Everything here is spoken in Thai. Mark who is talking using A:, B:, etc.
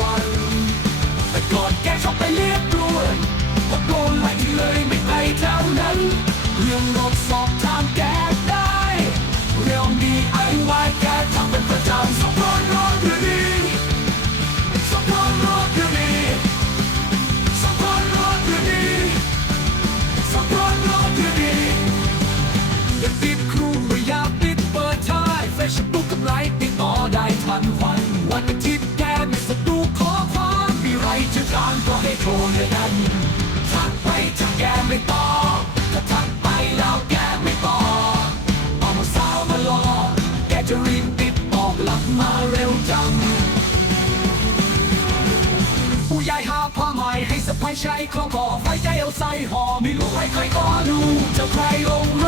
A: วันแต่ก่อนแก โทรเลยนั้นทักไปถ้าแกไม่ตอบถ้าทักไปแล้วแกไม่ตอบเอามาสาวมาหลอกแกจะรีบติดต่อกลับมาเร็วจัง ผู้ใหญ่หาผ้าใหม่ให้สะพายใช้คล้องคอไฟใจเอาใส่ห่อไม่รู้ใครใครก็รู้จะใครลง